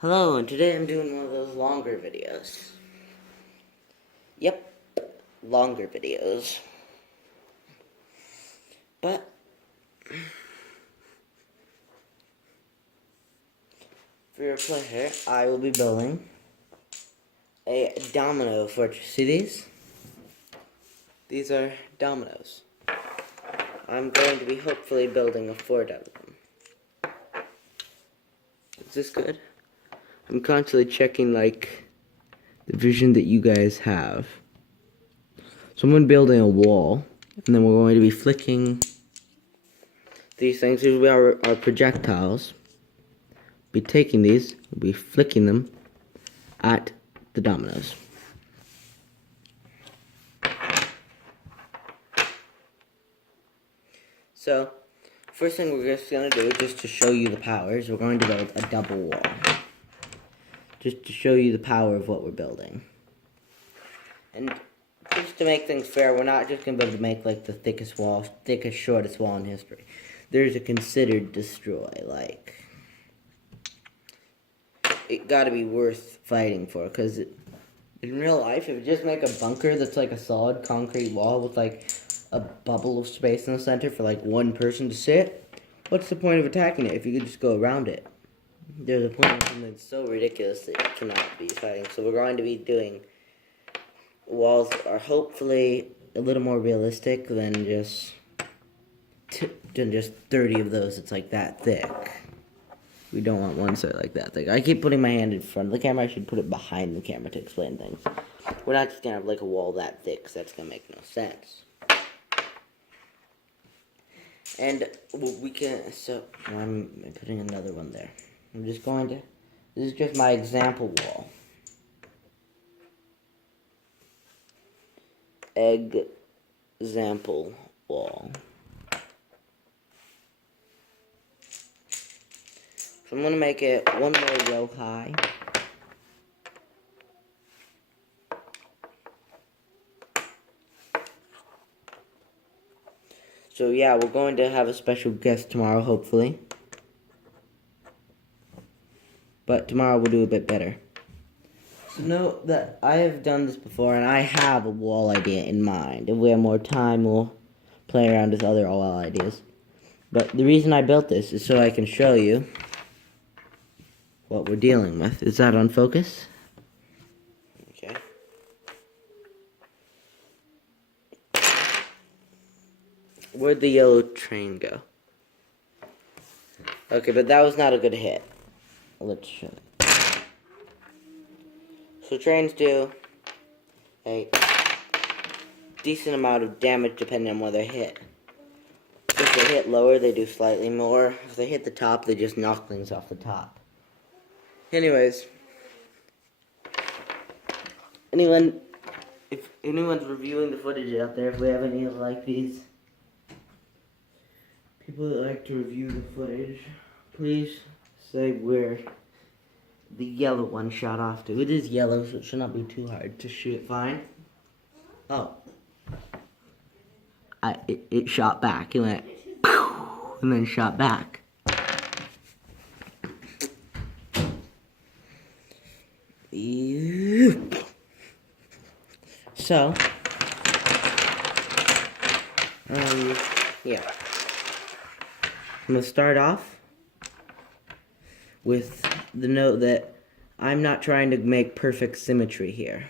Hello, and today I'm doing one of those longer videos. Yep, longer videos. But for your pleasure, I will be building a domino fortress. See these? These are dominoes. I'm going to be hopefully building a fort out of them. Is this good? I'm constantly checking, the vision that you guys have. So I'm building a wall, and then we're going to be flicking these things. These will be our projectiles. Be taking these, we'll be flicking them at the dominoes. So, first thing we're just going to do, just to show you the powers, we're going to build a double wall. Just to show you the power of what we're building. And just to make things fair, we're not just going to be able to make the thickest wall, shortest wall in history. There's a considered destroy, it gotta be worth fighting for, because in real life, if you just make a bunker that's a solid concrete wall with a bubble of space in the center for one person to sit, what's the point of attacking it if you could just go around it? There's a point in something that's so ridiculous that you cannot be fighting. So we're going to be doing walls that are hopefully a little more realistic than just 30 of those that's that thick. We don't want one side that thick. I keep putting my hand in front of the camera. I should put it behind the camera to explain things. We're not just going to have a wall that thick, because that's going to make no sense. And we can, so I'm putting another one there. I'm just going to, this is just my example wall. Example wall. So I'm going to make it one more row high. So yeah, we're going to have a special guest tomorrow, hopefully. But tomorrow we'll do a bit better. So note that I have done this before, and I have a wall idea in mind. If we have more time, we'll play around with other wall ideas. But the reason I built this is so I can show you what we're dealing with. Is that on focus? Okay. Where'd the yellow train go? Okay, but that was not a good hit. Let's show it. So trains do a decent amount of damage depending on where they hit. If they hit lower, they do slightly more. If they hit the top, they just knock things off the top. Anyways, if anyone's reviewing the footage out there, if we have any like these people that like to review the footage, please say where the yellow one shot off to. It is yellow, so it should not be too hard to shoot fine. Oh. It shot back. It went and then shot back. So, yeah. I'm going to start off with the note that I'm not trying to make perfect symmetry here.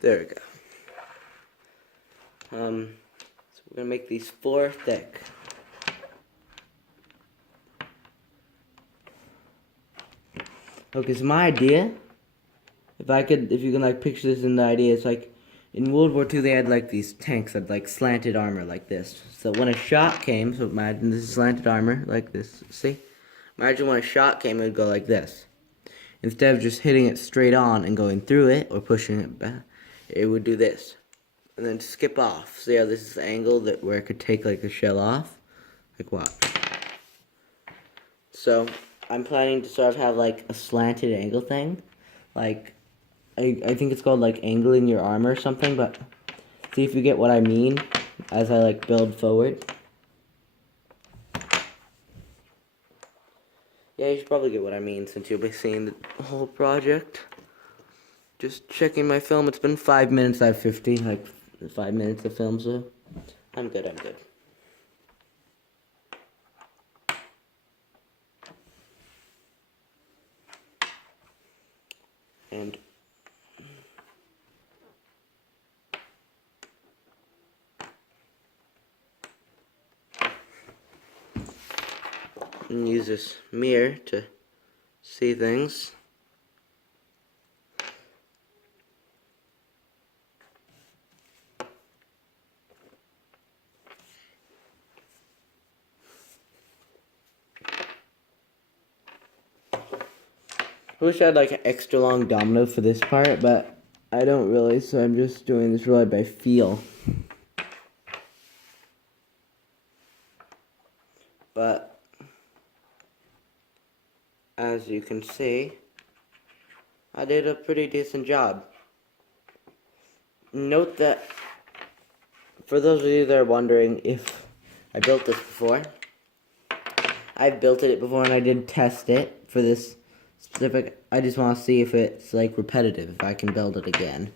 There we go. So we're going to make these 4 thick. Okay, so my idea, if you can picture this in the idea, it's in World War II they had these tanks that had slanted armor like this. So when a shot came, so imagine this is slanted armor like this, see? Imagine when a shot came, it would go like this. Instead of just hitting it straight on and going through it or pushing it back, it would do this. And then skip off. See how this is the angle where it could take a shell off? What? So I'm planning to sort of have a slanted angle thing. I think it's called angling your armor or something, but see if you get what I mean as I build forward. Yeah, you should probably get what I mean since you'll be seeing the whole project. Just checking my film. It's been 5 minutes. I have 15, like 5 minutes to film, so I'm good. And use this mirror to see things. I wish I had like an extra long domino for this part, but I don't really, so I'm just doing this really by feel. But as you can see, I did a pretty decent job. Note that for those of you that are wondering if I built this before, I've built it before and I did test it for this specific. I just want to see if it's like repetitive, if I can build it again.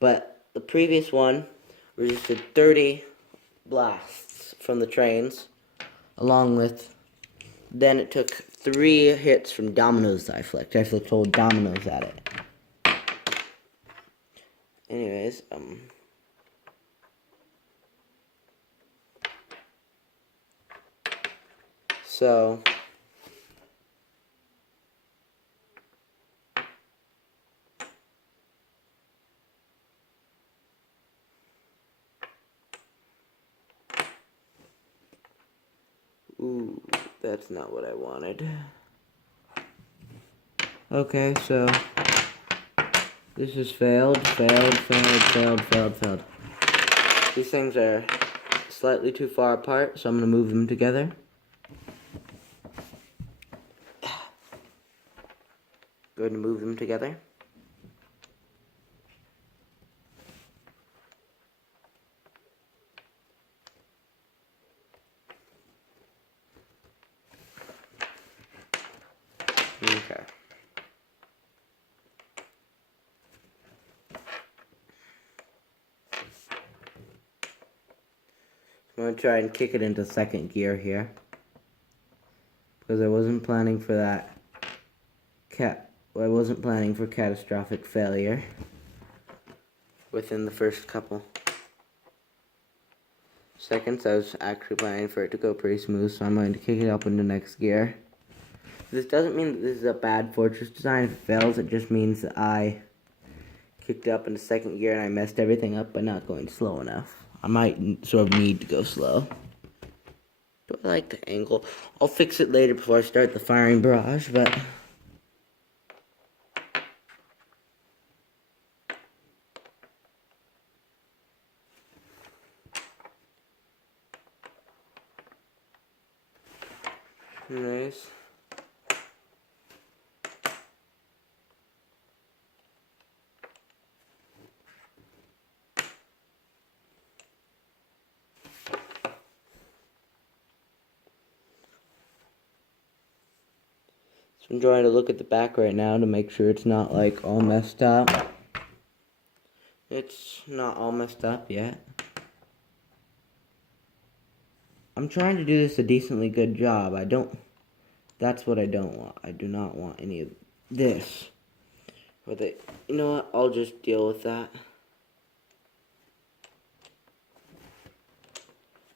But the previous one resisted 30 blasts from the trains, along with, then it took 3 hits from dominoes that I flicked. I flicked whole dominoes at it. Anyways, so ooh, that's not what I wanted. Okay, so this has failed. These things are slightly too far apart, so I'm going to move them together. Going to move them together. Okay. I'm going to try and kick it into second gear here, because I wasn't planning for that. I wasn't planning for catastrophic failure within the first couple seconds. I was actually planning for it to go pretty smooth, so I'm going to kick it up into next gear. This doesn't mean that this is a bad fortress design. If it fails, it just means that I kicked it up into second gear and I messed everything up by not going slow enough. I might sort of need to go slow. Do I like the angle? I'll fix it later before I start the firing barrage, but nice. So I'm trying to look at the back right now to make sure it's not like all messed up. It's not all messed up yet. I'm trying to do this a decently good job. That's what I don't want. I do not want any of this. But you know what? I'll just deal with that.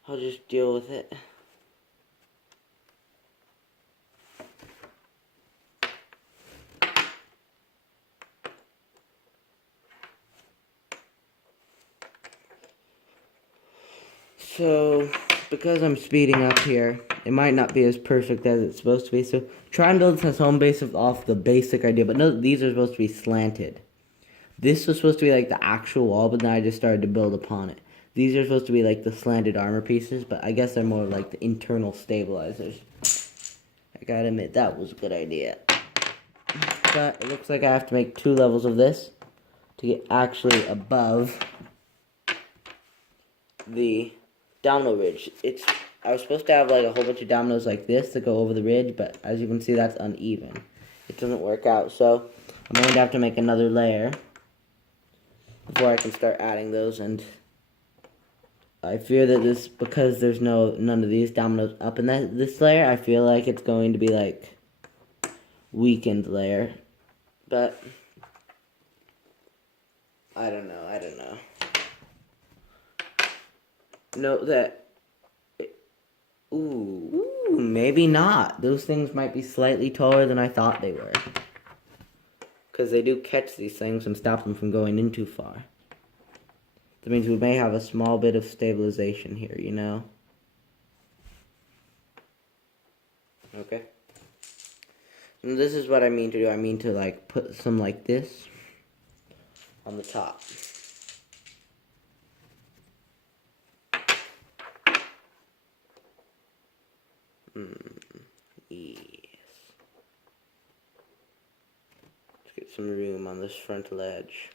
I'll just deal with it. So, because I'm speeding up here, it might not be as perfect as it's supposed to be. So, try and build this home base off the basic idea. But no, these are supposed to be slanted. This was supposed to be like the actual wall, but then I just started to build upon it. These are supposed to be like the slanted armor pieces, but I guess they're more like the internal stabilizers. I gotta admit, that was a good idea. But it looks like I have to make 2 levels of this to get actually above the domino ridge. It's I was supposed to have like a whole bunch of dominoes like this to go over the ridge, but as you can see, that's uneven. It doesn't work out, so I'm going to have to make another layer before I can start adding those. And I fear that this, because there's none of these dominoes up in this layer, I feel like it's going to be like weakened layer. But I don't know. Note that, ooh, maybe not. Those things might be slightly taller than I thought they were. Because they do catch these things and stop them from going in too far. That means we may have a small bit of stabilization here, you know? Okay. And this is what I mean to do. I mean to like put some like this on the top. Yes. Let's get some room on this frontal edge.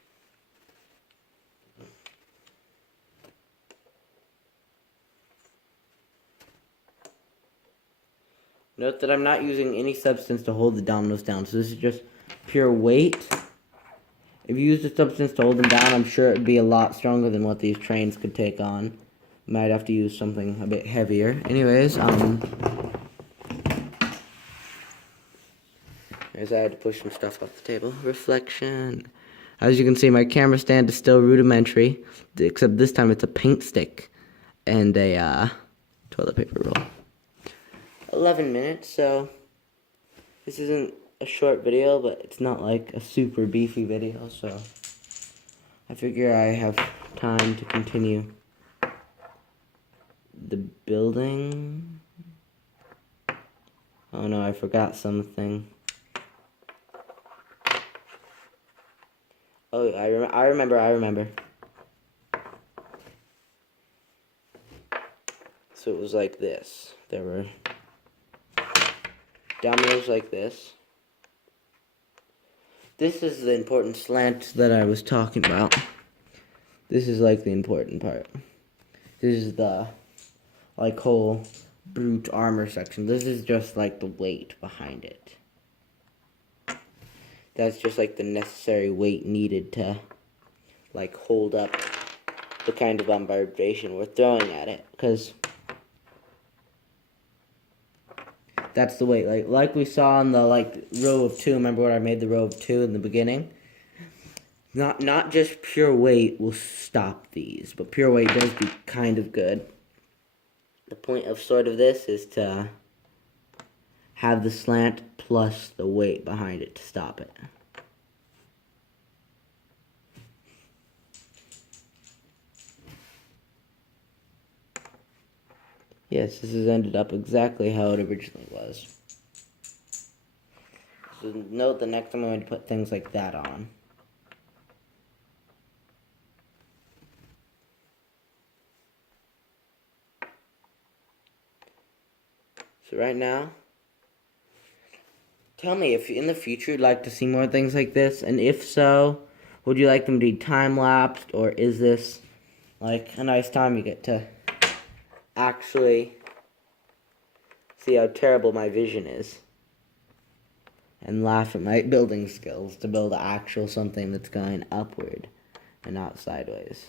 Note that I'm not using any substance to hold the dominoes down, so this is just pure weight. If you use a substance to hold them down, I'm sure it would be a lot stronger than what these trains could take on. Might have to use something a bit heavier. Anyways, as I had to push some stuff off the table. Reflection. As you can see, my camera stand is still rudimentary, except this time it's a paint stick and a toilet paper roll. 11 minutes, so this isn't a short video, but it's not like a super beefy video, so I figure I have time to continue the building. Oh no, I forgot something. Oh, I remember. So it was like this. There were dominoes like this. This is the important slant that I was talking about. This is like the important part. This is the like whole brute armor section. This is just like the weight behind it. That's just like the necessary weight needed to like hold up the kind of vibration we're throwing at it, because that's the weight. Like we saw in the like row of 2. Remember when I made the row of 2 in the beginning? Not just pure weight will stop these, but pure weight does be kind of good. The point of sort of this is to have the slant plus the weight behind it to stop it. Yes, this has ended up exactly how it originally was. So note the next time I'm going to put things like that on. So right now, tell me if in the future you'd like to see more things like this, and if so, would you like them to be time-lapsed, or is this like a nice time you get to actually see how terrible my vision is and laugh at my building skills to build actual something that's going upward and not sideways?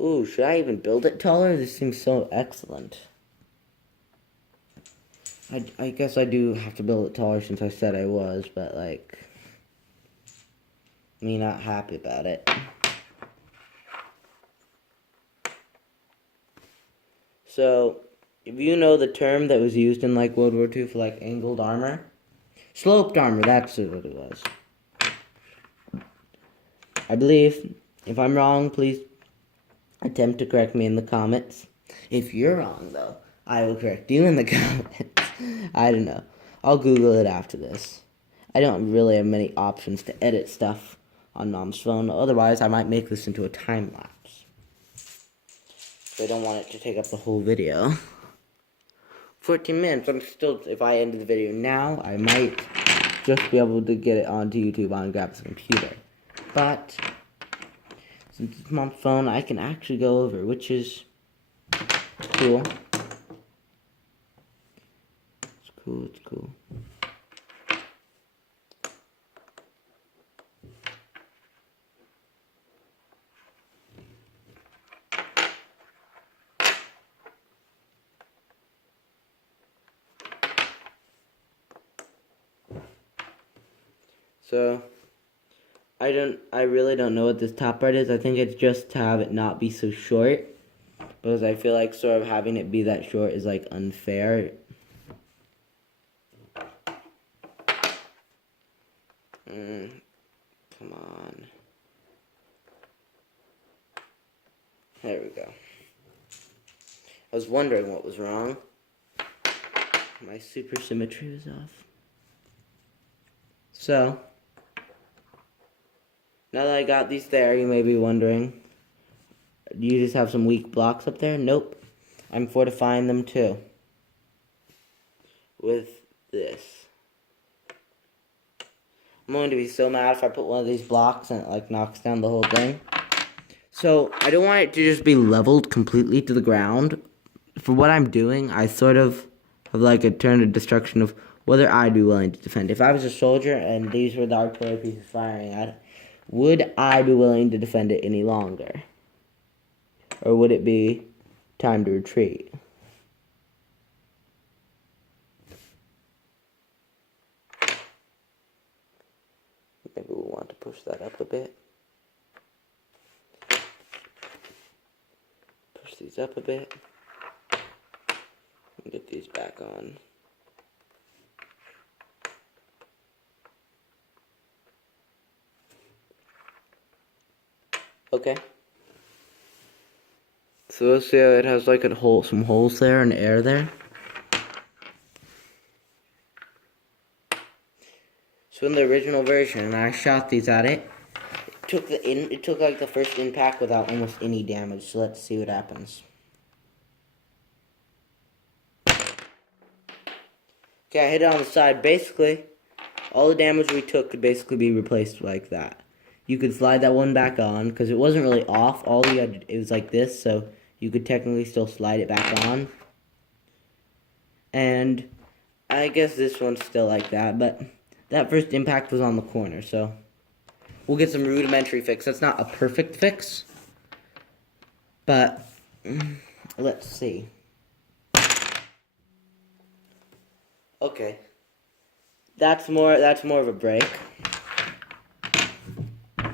Ooh, should I even build it taller? This seems so excellent. I guess I do have to build it taller since I said I was, but like, me not happy about it. So, if you know the term that was used in like World War II for like angled armor, sloped armor, that's what it was. I believe. If I'm wrong, please attempt to correct me in the comments. If you're wrong, though, I will correct you in the comments. I don't know. I'll Google it after this. I don't really have many options to edit stuff on Mom's phone. Otherwise, I might make this into a time lapse. I don't want it to take up the whole video. 14 minutes. I'm still, if I end the video now, I might just be able to get it onto YouTube on Gab's computer. But Since it's mom's phone, I can actually go over, which is cool. It's cool, it's cool. So, I really don't know what this top part is. I think it's just to have it not be so short. Because I feel like sort of having it be that short is like unfair. Come on. There we go. I was wondering what was wrong. My super symmetry was off. So, now that I got these there, you may be wondering, do you just have some weak blocks up there? Nope. I'm fortifying them too. With this. I'm going to be so mad if I put one of these blocks and it like knocks down the whole thing. So, I don't want it to just be leveled completely to the ground. For what I'm doing, I sort of have like a turn of destruction of whether I'd be willing to defend. If I was a soldier and these were the artillery pieces firing at it, would I be willing to defend it any longer? Or would it be time to retreat? Maybe we'll want to push that up a bit. Push these up a bit. And get these back on. Okay. So let's see how it has like a hole, some holes there and air there. So in the original version, I shot these at it. It took like the first impact without almost any damage. So let's see what happens. Okay, I hit it on the side. Basically, all the damage we took could basically be replaced like that. You could slide that one back on because it wasn't really off. It was like this, so you could technically still slide it back on. And I guess this one's still like that, but that first impact was on the corner, so we'll get some rudimentary fix. That's not a perfect fix, but let's see. Okay, that's more of a break.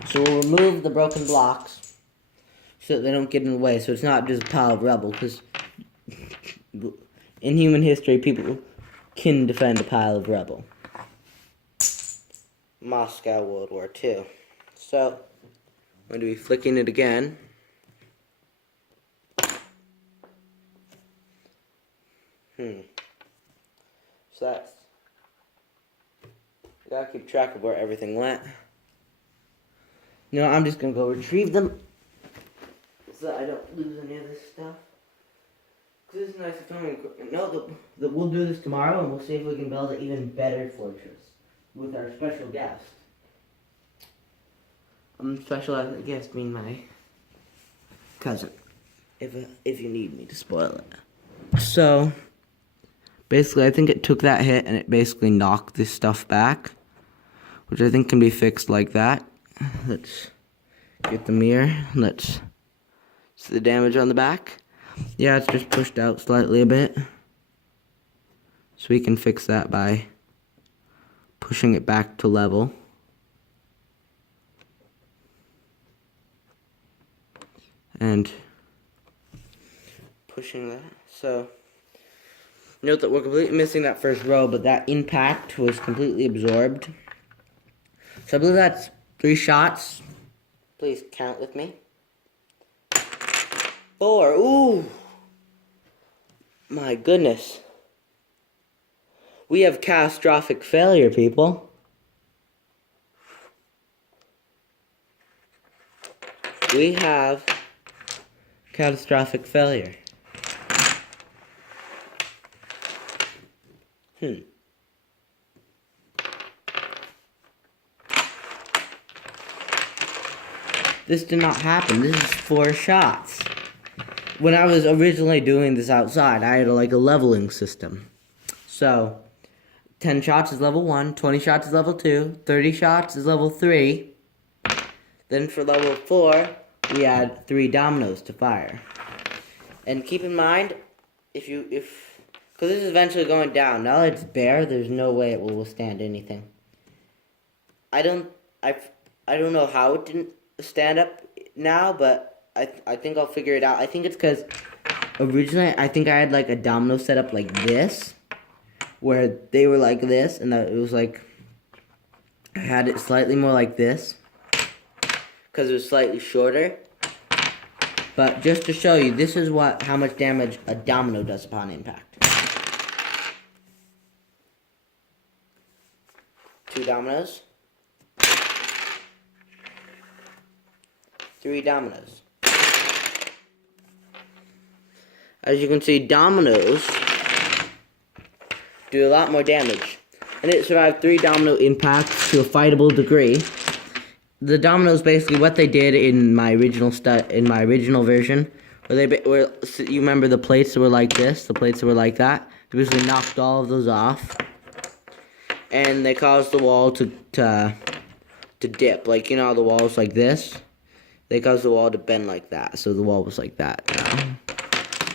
So we'll remove the broken blocks so that they don't get in the way. So it's not just a pile of rubble, because in human history, people can defend a pile of rubble. Moscow, World War II. So I'm going to be flicking it again. So that's, I gotta keep track of where everything went. You know, I'm just gonna go retrieve them so that I don't lose any of this stuff. Cause this is nice filming equipment. No, we'll do this tomorrow and we'll see if we can build an even better fortress with our special guest. Special guest being my cousin. If you need me to spoil it. So basically, I think it took that hit and it basically knocked this stuff back, which I think can be fixed like that. Let's get the mirror. Let's see the damage on the back. Yeah, it's just pushed out slightly a bit. So we can fix that by pushing it back to level. And pushing that. So note that we're completely missing that first row, but that impact was completely absorbed. So I believe that's 3 shots. Please count with me. 4. Ooh. My goodness. We have catastrophic failure, people. We have catastrophic failure. this did not happen. This is 4 shots. When I was originally doing this outside, I had like a leveling system. So, 10 shots is level 1, 20 shots is level 2, 30 shots is level 3. Then for level 4, we had 3 dominoes to fire. And keep in mind, because this is eventually going down. Now that it's bare, there's no way it will withstand anything. I don't know how it didn't stand up now, but I think I'll figure it out. I think it's because originally I think I had like a domino set up like this, where they were like this, and it was like I had it slightly more like this because it was slightly shorter. But just to show you, this is how much damage a domino does upon impact. 2 dominoes. 3 dominoes. As you can see, dominoes do a lot more damage. And it survived 3 domino impacts to a fightable degree. The dominoes basically what they did in my original version, where you remember the plates that were like this, the plates that were like that. They basically knocked all of those off, and they caused the wall to dip. Like, you know how the wall's like this? They caused the wall to bend like that, so the wall was like that now.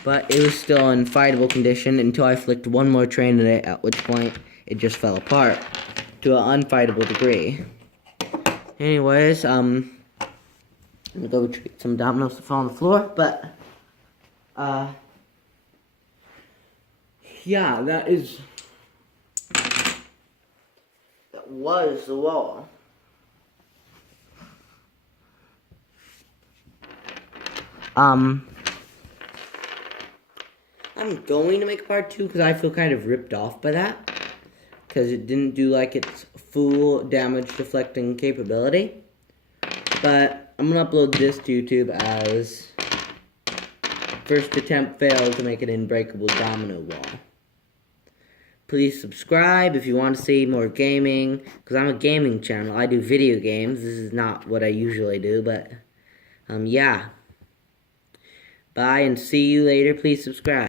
But it was still in fightable condition until I flicked one more train in it, at which point it just fell apart to an unfightable degree. Anyways, I'm gonna go retrieve some dominoes that fall on the floor, but, yeah, that was the wall. I'm going to make part 2 because I feel kind of ripped off by that. Because it didn't do like its full damage deflecting capability. But I'm going to upload this to YouTube as first attempt failed to make an unbreakable domino wall. Please subscribe if you want to see more gaming. Because I'm a gaming channel. I do video games. This is not what I usually do. But, yeah. Bye and see you later. Please subscribe.